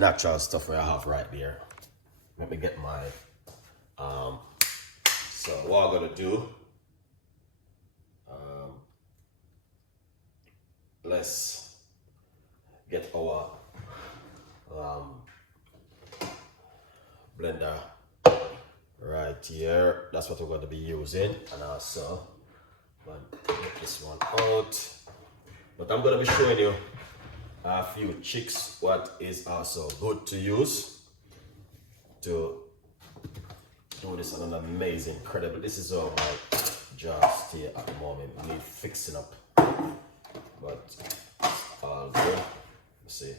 natural stuff I have right there. Let me get my so what I'm gonna do, let's get our blender right here. That's what we're going to be using, and also I'm going to get this one out. But I'm going to be showing you a few tricks what is also good to use to do this on an amazing, incredible. This is all my jar stay at the moment. We need fixing up, but it's all good. Let's see.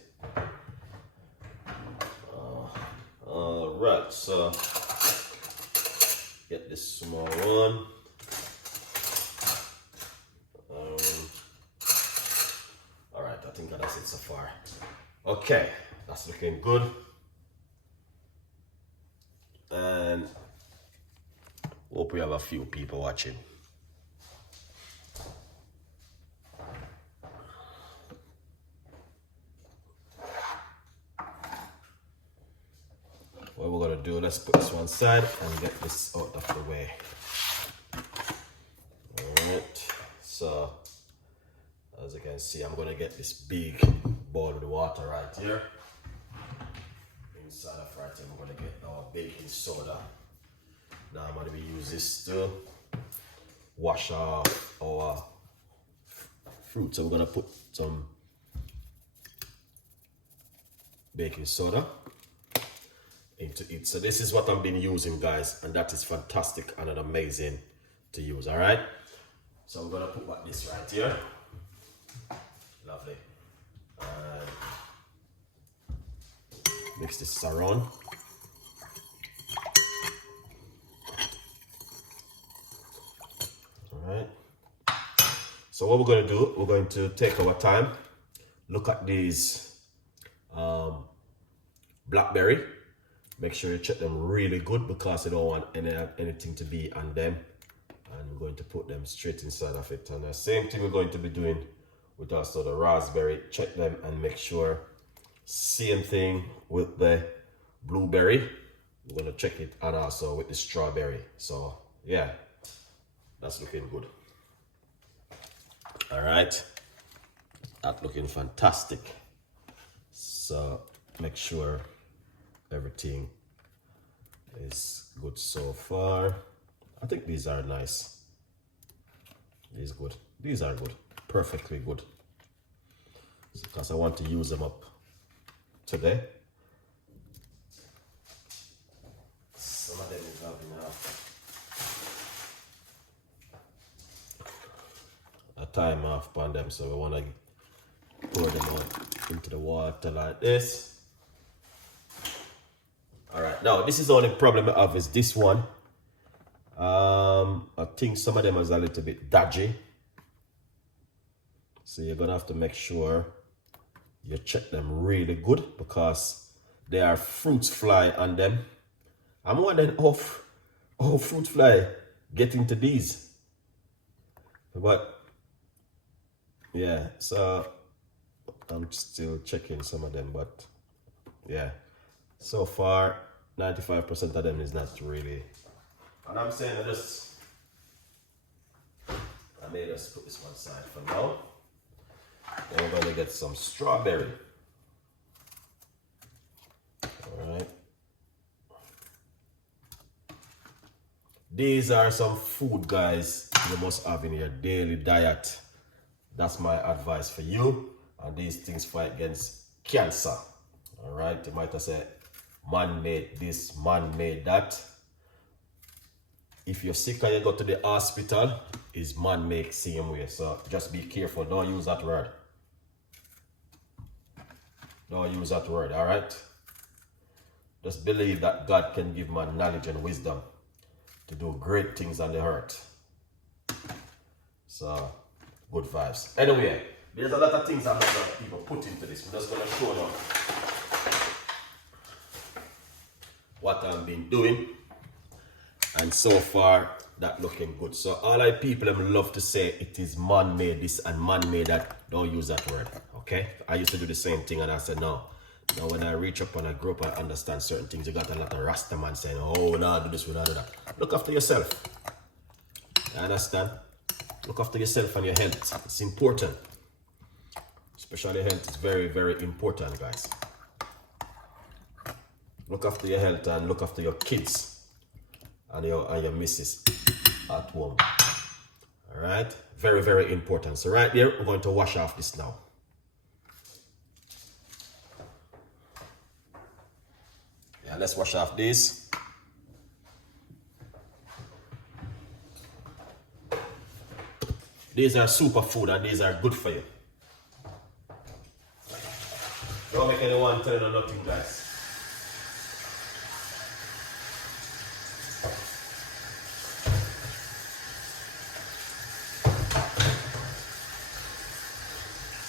All right, so get this small one. All right, I think that's it so far. Okay, that's looking good. And hope we have a few people watching. What we're gonna do, let's put this one aside and get this out of the way. Alright, so as you can see, I'm gonna get this big bowl of water right here. Inside of right here, we're gonna get our baking soda. Now I'm gonna use this to wash off our fruit. So we're gonna put some baking soda into it. So this is what I've been using, guys, and that is fantastic and amazing to use. All right, so I'm gonna put this right here. Lovely. And mix this around. All right, so what we're going to do, we're going to take our time, look at these blackberry. Make sure you check them really good because you don't want anything to be on them. And we're going to put them straight inside of it. And the same thing we're going to be doing with also the raspberry. Check them and make sure. Same thing with the blueberry. We're going to check it, and also with the strawberry. So yeah, that's looking good. All right, that's looking fantastic. So make sure everything is good so far. I think these are nice. These good. These are good. Perfectly good. Because I want to use them up today. Some of them is having a time off on them, so we want to pour them out into the water like this. All right, now this is the only problem I have is this one. I think some of them is a little bit dodgy, so you're gonna have to make sure you check them really good because there are fruit fly on them. I'm wondering how fruit fly get into these, but yeah, so I'm still checking some of them, but yeah. So far, 95% of them is not really. And I'm saying I may just put this one aside for now. Then we're going to get some strawberry. All right. These are some food, guys, you must have in your daily diet. That's my advice for you. And these things fight against cancer. All right. You might have said, man made this, man made that. If you're sick and you go to the hospital, is man made same way. So just be careful. Don't use that word. Don't use that word, all right? Just believe that God can give man knowledge and wisdom to do great things on the earth. So, good vibes. Anyway, there's a lot of things that people put into this. I'm just going to show you what I've been doing, and so far that looking good. So all I people love to say it is man-made this and man-made that. Don't use that word, okay? I used to do the same thing and I said no, Now when I reach up and I grow up, I understand certain things. You got a lot of Rasta man saying, oh, we not do this, we not do that. Look after yourself. You understand? Look after yourself and your health. It's important. Especially health is very, very important, guys. Look after your health and look after your kids and your missus at home. Alright? Very, very important. So right there, we're going to wash off this now. Yeah, let's wash off this. These are superfood and these are good for you. Don't make anyone tell you nothing, guys.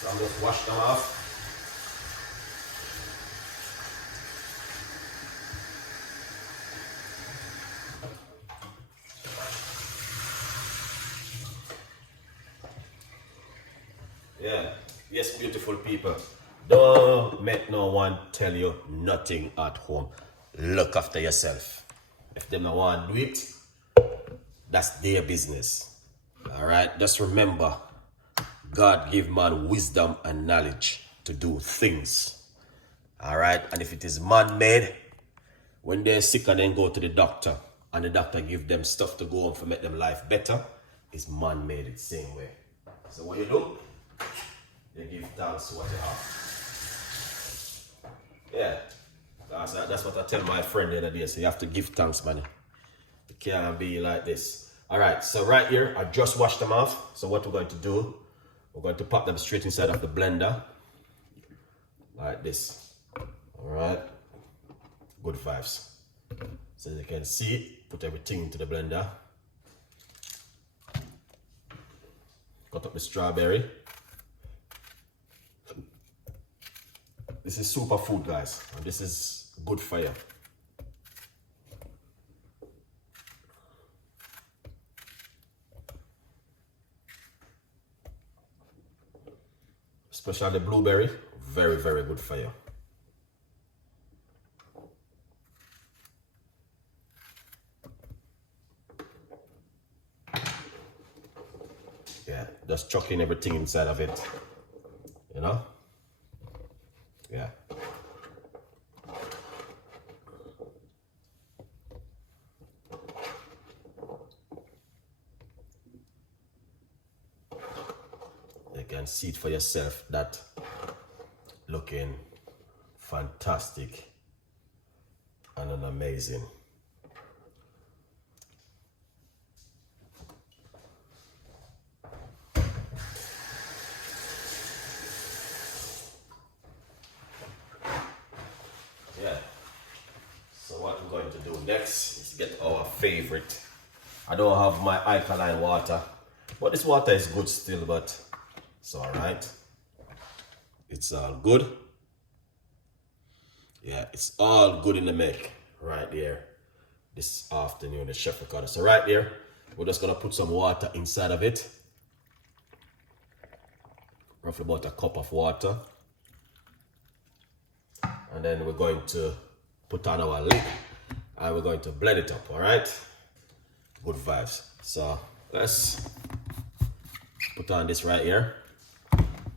So I'm just wash them off. Yeah, yes, beautiful people. Don't make no one tell you nothing at home. Look after yourself. If they don't want to do it, that's their business. Alright, just remember, God give man wisdom and knowledge to do things. Alright, and if it is man-made, when they're sick and then go to the doctor, and the doctor give them stuff to go on to make them life better, it's man-made the same way. So what you do? You give thanks to what you have. Yeah, that's what I tell my friend the other day. So you have to give thanks, man. It can't be like this. Alright, so right here, I just washed them off. So what we're going to do, we're going to pop them straight inside of the blender. Like this. Alright. Good vibes. So as you can see, put everything into the blender. Cut up the strawberry. This is super food, guys, and this is good for you. Especially the blueberry, very, very good for you. Yeah, just chucking everything inside of it, you know? Yeah. You can see it for yourself, that looking fantastic and an amazing. Yeah. So what we're going to do next is get our favorite. I don't have my alkaline water, but this water is good still, but it's all right. It's all good. Yeah, it's all good in the make right there this afternoon, the Chef Ricardo. So right there, we're just gonna put some water inside of it. Roughly about a cup of water. And then we're going to put on our lid and we're going to blend it up, all right? Good vibes. So let's put on this right here.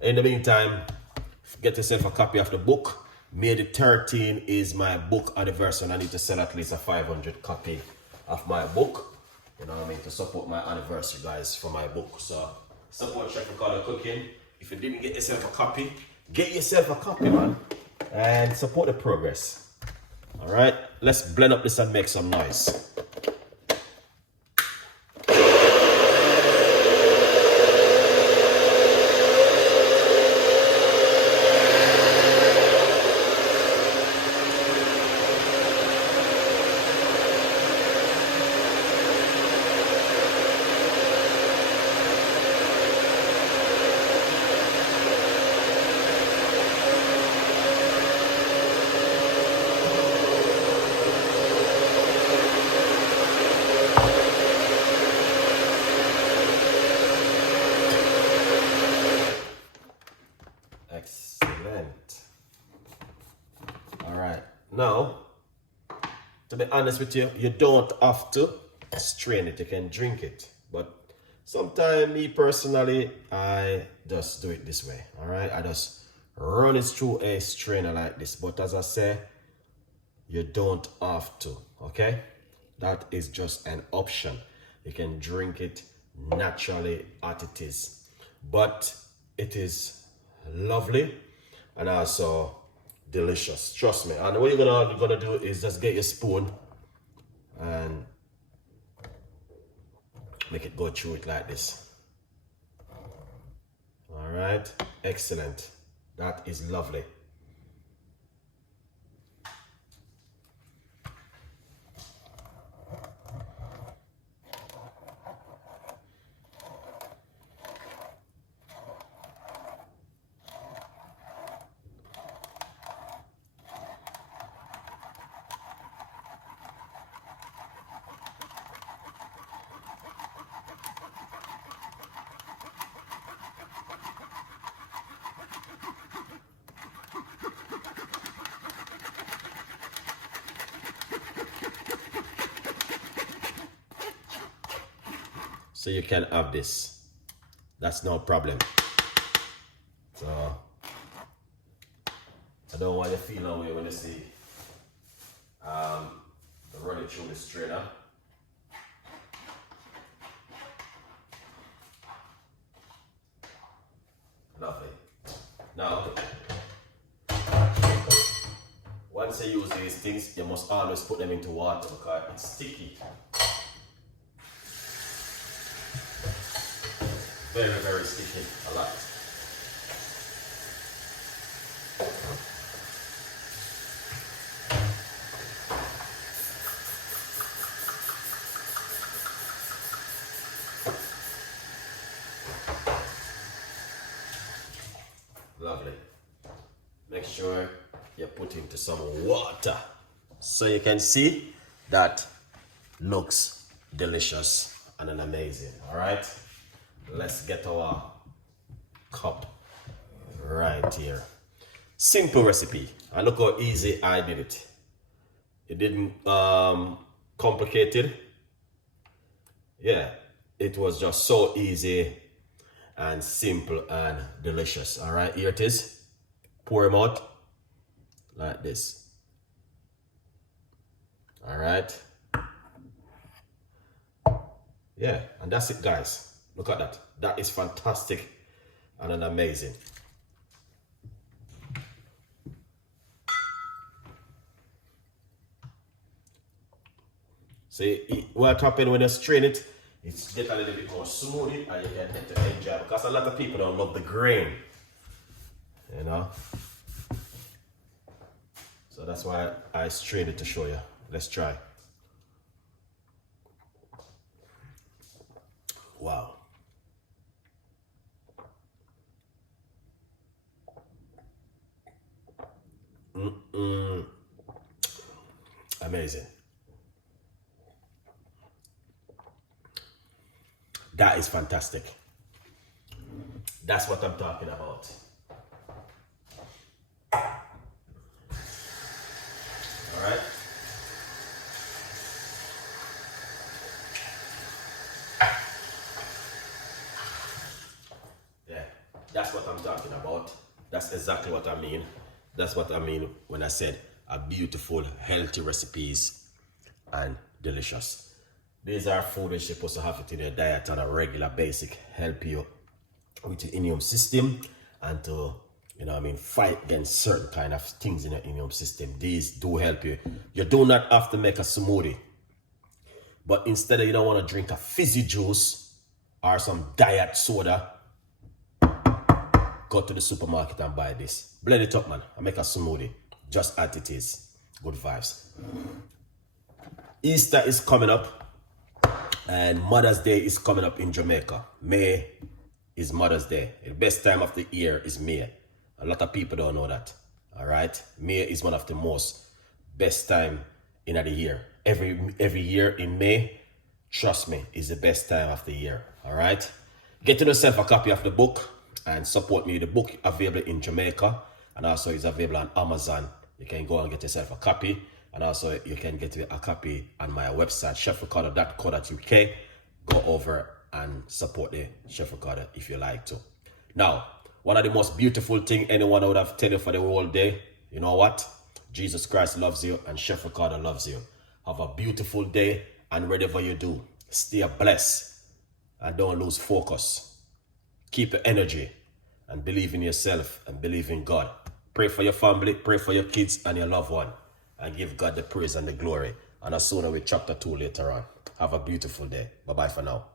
In the meantime, get yourself a copy of the book. May the 13th is my book anniversary, and I need to sell at least a 500 copy of my book. You know what I mean? To support my anniversary, guys, for my book. So support Chef Ricardo Cooking. If you didn't get yourself a copy, get yourself a copy, man. And support the progress. All right, let's blend up this and make some noise. Now, to be honest with you, you don't have to strain it. You can drink it. But sometimes, me personally, I just do it this way. All right, I just run it through a strainer like this. But as I say, you don't have to. Okay, that is just an option. You can drink it naturally as it is, but it is lovely and also delicious. Trust me. And what you're gonna do is just get your spoon and make it go through it like this. All right, excellent. That is lovely. So you can have this. That's no problem. So I don't want you to feel that way when you see the running through the strainer. Lovely. Now, once you use these things, you must always put them into water because it's sticky. Very, very sticky, a lot. Lovely. Make sure you put into some water so you can see that looks delicious and amazing. All right. Let's get our cup right here. Simple recipe. And look how easy I did it. It didn't complicated. Yeah, it was just so easy and simple and delicious. All right, here it is. Pour them out like this. All right. Yeah, and that's it, guys. Look at that. That is fantastic and amazing. See, what happens when you strain it, it's get a little bit more smooth and you can get to enjoy, because a lot of people don't love the grain, you know. So that's why I strain it to show you. Let's try. Wow. Amazing. That is fantastic. That's what I'm talking about. All right. Yeah, that's what I'm talking about. That's exactly what I mean. That's what I mean when I said a beautiful, healthy recipes and delicious. These are food that you're supposed to have it in your diet on a regular basic, help you with your immune system and to, you know what I mean, fight against certain kind of things in your immune system. These do help you. You do not have to make a smoothie, but instead of, you don't want to drink a fizzy juice or some diet soda, go to the supermarket and buy this. Blend it up, man, and make a smoothie just as it is. Good vibes. Easter is coming up and Mother's Day is coming up in Jamaica. May is Mother's Day. The best time of the year is May. A lot of people don't know that. All right, May is one of the most best time in the year. Every year in May, trust me, is the best time of the year. All right, get yourself a copy of the book and support me. The book available in Jamaica and also is available on Amazon you can go and get yourself a copy. And also you can get a copy on my website, chefricardo.co.uk. Go over and support the Chef Ricardo if you like to. Now, one of the most beautiful thing anyone would have tell you for the whole day, you know what? Jesus Christ loves you and Chef Ricardo loves you. Have a beautiful day, and whatever you do, stay blessed and don't lose focus. Keep your energy and believe in yourself and believe in God. Pray for your family, pray for your kids and your loved one, and give God the praise and the glory. And I'll see you with chapter 2 later on. Have a beautiful day. Bye-bye for now.